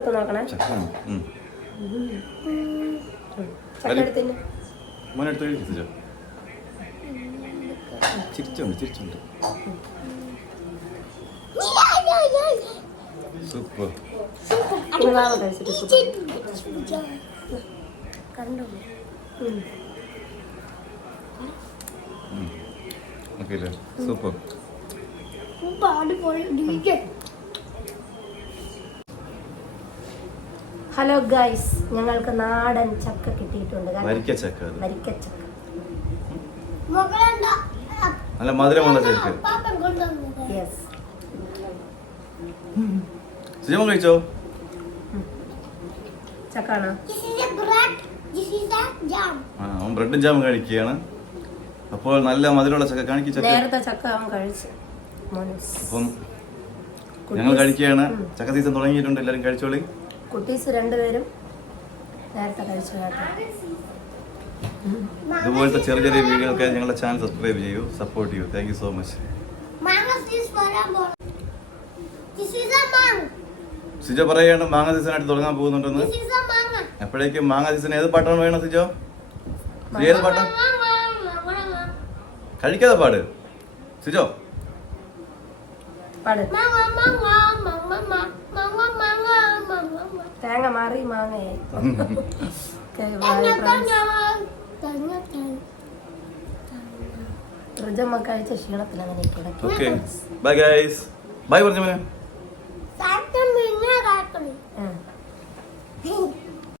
നോക്കണേ ചിരിച്ചുണ്ട് ചിരിച്ചുണ്ട്. സൂപ്പർ. കണ്ടോ. സൂപ്പർ. സൂപ്പർ പാടി ഹലോ ഗൈസ് ഞങ്ങൾക്ക് നാടൻ ചക്ക കിട്ടിയിട്ടുണ്ട്. മരിക്ക ചക്ക മരിക്ക ചക്ക. മകളെന്താ? നല്ല മധുരമുള്ള ചക്ക. യെസ് സിജോ കഴിച്ചോ? ചക്കാണോ? അവൻ ബ്രെഡും ജാമും കഴിക്കുകയാണ്. അപ്പോൾ നല്ല മധുരമുള്ള ചക്ക. കാണിക്കും ചക്ക. നേരത്തെ ചക്ക അവൻ കഴിച്ചു. അപ്പം ഞങ്ങൾ കഴിക്കുകയാണ്. ചക്ക സീസൺ തുടങ്ങിയിട്ടുണ്ട്. എല്ലാവരും കഴിച്ചോളി. കുട്ടീസ് രണ്ടുപേരും നേരത്തെ കഴിച്ചു കേട്ടോ. ഇതുപോലത്തെ ചെറിയ ചെറിയ വീഡിയോ ഞങ്ങളുടെ ചാനൽ സബ്സ്ക്രൈബ് ചെയ്യൂ സപ്പോർട്ട് ചെയ്യൂ. Thank you so much. Sijo പറയുകയാണ് മാങ്ങ സീസൺ ആയിട്ട് തുടങ്ങാൻ പോകുന്നുണ്ടെന്ന്. എപ്പോഴേക്കും മാങ്ങ സീസൺ ഏത് പാട്ടാണ് വേണം സിജോ? സിജോ, ഏത് പാട്ടാ? കഴിക്കാതെ പാട്. സിജോ. പാട്. തേങ്ങ മാറി മാങ്ങയായി. ഋജമ്മ കഴിച്ച ക്ഷീണത്തിൽ അങ്ങനെ കിടക്കും ബൈ ഗൈസ് ബൈ പറഞ്ഞു